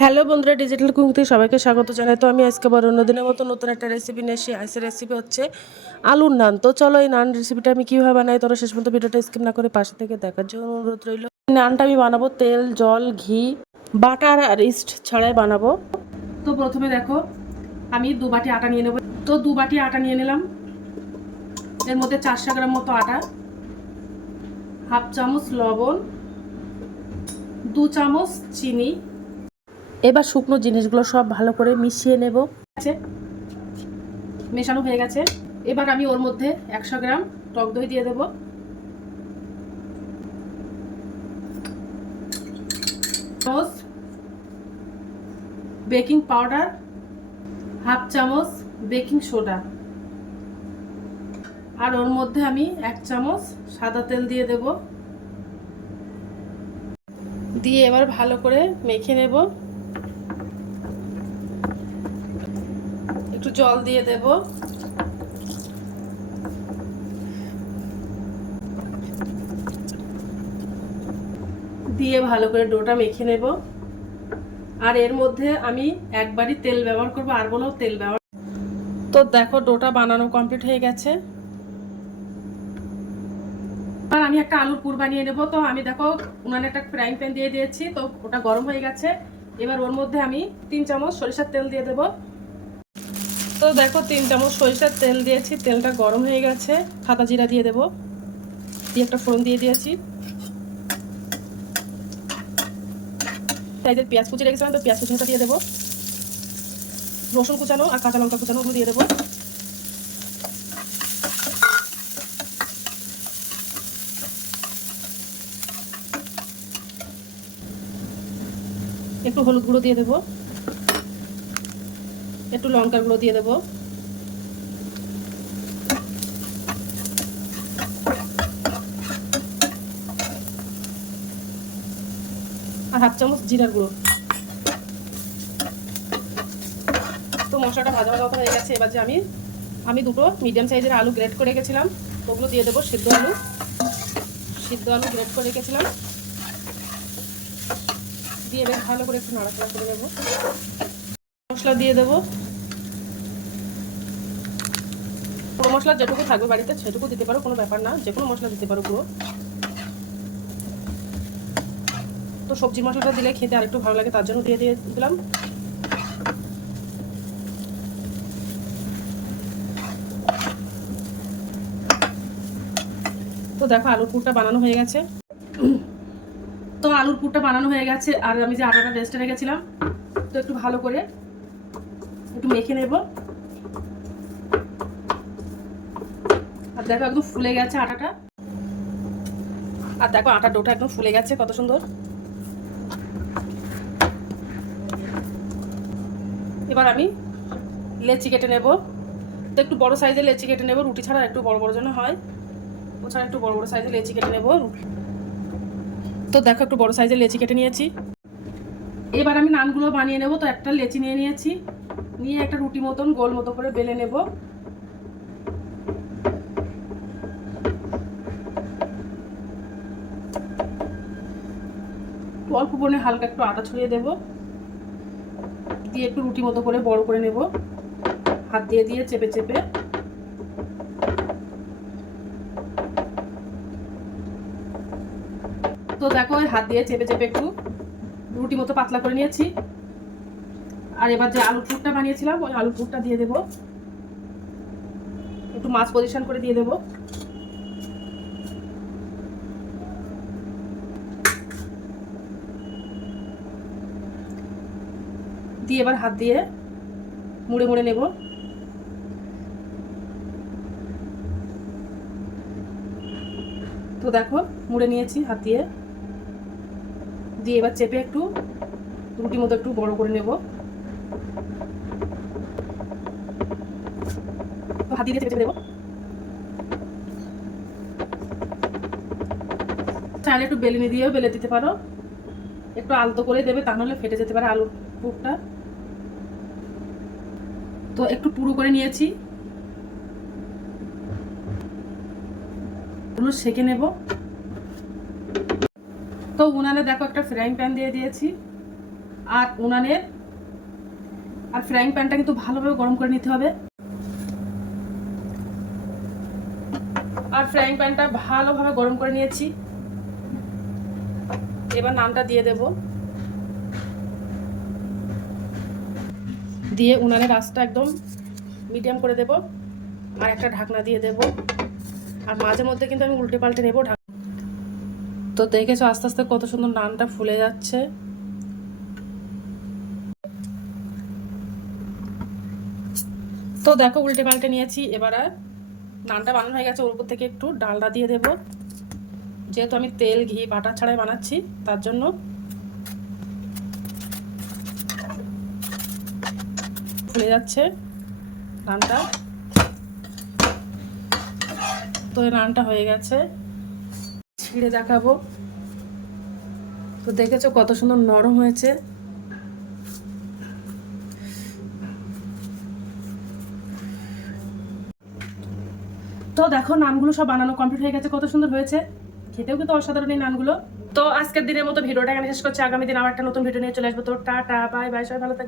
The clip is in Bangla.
হ্যালো বন্ধুরা, ডিজিটাল কুকিং থেকে সবাইকে স্বাগত জানাই। তো আমি আজকে বড় অন্যদিনের মতো নতুন একটা রেসিপি নিয়ে এসেছি। আজকের রেসিপি হচ্ছে আলুর নান। তো চলো এই নান রেসিপিটা আমি কীভাবে বানাই তোরা শেষ পর্যন্ত ভিডিওটা স্কিপ না করে পাশে থেকে দেখার জন্য অনুরোধ রইল। নানটা আমি বানাবো তেল, জল, ঘি, বাটার আর ইস্ট ছাড়াই বানাবো। তো প্রথমে দেখো আমি 2 বাটি আটা নিয়ে নেবো। তো 2 বাটি আটা নিয়ে নিলাম। এর মধ্যে 400 গ্রাম মতো আটা, হাফ চামচ লবণ, 2 চামচ চিনি। এবার শুকনো জিনিসগুলো সব ভালো করে মিশিয়ে নেব। মেশানো হয়ে গেছে। এবার আমি ওর মধ্যে 100 গ্রাম টক দই দিয়ে দেব, চামচ বেকিং পাউডার, হাফ চামচ বেকিং সোডা, আর ওর মধ্যে আমি 1 চামচ সাদা তেল দিয়ে দেব। দিয়ে এবার ভালো করে মেখে নেব। একটু জল দিয়ে দেব। দিয়ে ভালো করে ডোটা মেখে নেব। আর এর মধ্যে আমি একবারই তেল ব্যবহার করব, আর কোনো তেল ব্যবহার। তো দেখো ডোটা বানানো কমপ্লিট হয়ে গেছে। আর আমি একটা আলুর পুর বানিয়ে নেব। তো আমি দেখো উনানে একটা ফ্রাইং প্যান দিয়ে দিয়েছি, তো ওটা গরম হয়ে গেছে। এবার ওর মধ্যে আমি 3 চামচ সরিষার তেল দিয়ে দেব। তো দেখো 3 চামচ সরিষার তেল দিয়েছি, তেলটা গরম হয়ে গেছে। সাদা জিরা দিয়ে দেব, দিয়ে একটা ফোড়ন দিয়ে দিয়েছি। সাইজের পেঁয়াজ কুচি রেখেছিলাম, তো পেঁয়াজ কুচিটা দিয়ে দেবো। রসুন কুচানো আর কাঁচা লঙ্কা কুচানো ওগুলো দিয়ে দেবো। একটু হলুদ গুঁড়ো দিয়ে দেবো, একটু লঙ্কার গুঁড়ো দিয়ে দেবো, আর হাফ চামচ জিরার গুঁড়ো। তো মশলাটা ভাজা ভাজা হয়ে গেছে। এবার যে আমি 2টো মিডিয়াম সাইজের আলু গ্রেট করে রেখেছিলাম, ওগুলো দিয়ে দেবো। সিদ্ধ আলু গ্রেট করে রেখেছিলাম, দিয়ে বেশ ভালো করে একটু নাড়াচাড়া করে নেব। মশলা দিয়ে দেবো। পুরো মশলা যেটুকু থাকবে বাড়িতে সেটুকু দিতে পারো, কোনো ব্যাপার না, যে কোনো মশলা দিতে পারো পুরো। তো সবজি মশলাটা দিলে খেতে আরেকটু ভালো লাগে, তার জন্য দিয়ে দিলাম। তো দেখো আলুর পুরটা বানানো হয়ে গেছে। তো আলুর পুরটা বানানো হয়ে গেছে, আর আমি যে আটাটা রেস্টে রেখেছিলাম, তো একটু ভালো করে একটু মেখে নেব। আর দেখো একদম ফুলে গেছে আটাটা। আর দেখো আটার ডোটা একদম ফুলে গেছে, কত সুন্দর। এবার আমি লেচি কেটে নেব। তো একটু বড় সাইজের লেচি কেটে নেব, রুটি ছাড়া একটু বড় বড় যেন হয়, ও ছাড়া একটু বড় বড় সাইজের লেচি কেটে নেব। তো দেখো একটু বড় সাইজের লেচি কেটে নিয়েছি। এবার আমি নানগুলো বানিয়ে নেব। তো একটা লেচি নিয়ে নিয়েছি, নিয়ে একটা রুটি মতন গোল মতো করে বেলে নেব। অল্প পরিমাণে হালকা একটু আটা ছড়িয়ে দেব, দিয়ে একটু রুটি মতো করে বড় করে নেব, হাত দিয়ে দিয়ে চেপে চেপে। তো দেখো ওই হাত দিয়ে চেপে চেপে একটু রুটি মতো পাতলা করে নিয়েছি। আর এবার যে আলুর পুরটা বানিয়েছিলাম, ওই আলুর পুরটা দিয়ে দেব, একটু মাছ পজিশন করে দিয়ে দেব। দিয়ে এবার হাত দিয়ে মুড়ে মুড়ে নেব। তো দেখো মুড়ে নিয়েছি হাত দিয়ে, দিয়ে এবার চেপে একটু রুটি মতো একটু বড় করে নেব। তো হাত দিয়ে চেপে চেপে দেবো। চাইলে একটু বেলুনি দিয়েও বেলে দিতে পারো, একটু আলতো করে দেবে, তা নাহলে ফেটে যেতে পারে আলুর পুরটা। তো একটু পুরো করে নিয়েছি, ওগুলো সেঁকে নেব। তো উনানে দেখো একটা ফ্রাইং প্যান দিয়ে দিয়েছি, আর উনানের আর ফ্রাইং প্যানটা কিন্তু ভালোভাবে গরম করে নিতে হবে। আর ফ্রাইং প্যানটা ভালোভাবে গরম করে নিয়েছি। এবার নানটা দিয়ে দেব, দিয়ে উনানের আঁচটা একদম মিডিয়াম করে দেব আর একটা ঢাকনা দিয়ে দেব। আর মাঝে মধ্যে কিন্তু আমি উল্টে পাল্টে নেব। তো দেখেছো আস্তে আস্তে কত সুন্দর নানটা ফুলে যাচ্ছে। তো দেখো উল্টে পাল্টে নিয়েছি। এবার আর নানটা বানানো হয়ে গেছে, ওর উপর থেকে একটু ডালডা দিয়ে দেব, যেহেতু আমি তেল ঘি বাটার ছাড়াই বানাচ্ছি তার জন্য। ফুলে যাচ্ছে নানটা। তো এই নানটা হয়ে গেছে, ছিঁড়ে দেখাবো। তো দেখেছো কত সুন্দর নরম হয়েছে। তো দেখো নানগুলো সব বানানো কমপ্লিট হয়ে গেছে, কত সুন্দর হয়েছে, খেতেও কিন্তু অসাধারণ এই নানগুলো। তো আজকের দিনের মতো ভিডিওটা এখানে শেষ করছি। আগামী দিন আবার একটা নতুন ভিডিও নিয়ে চলে আসবো। তো টাটা বাই বাই, সবাই ভালো থাকবে।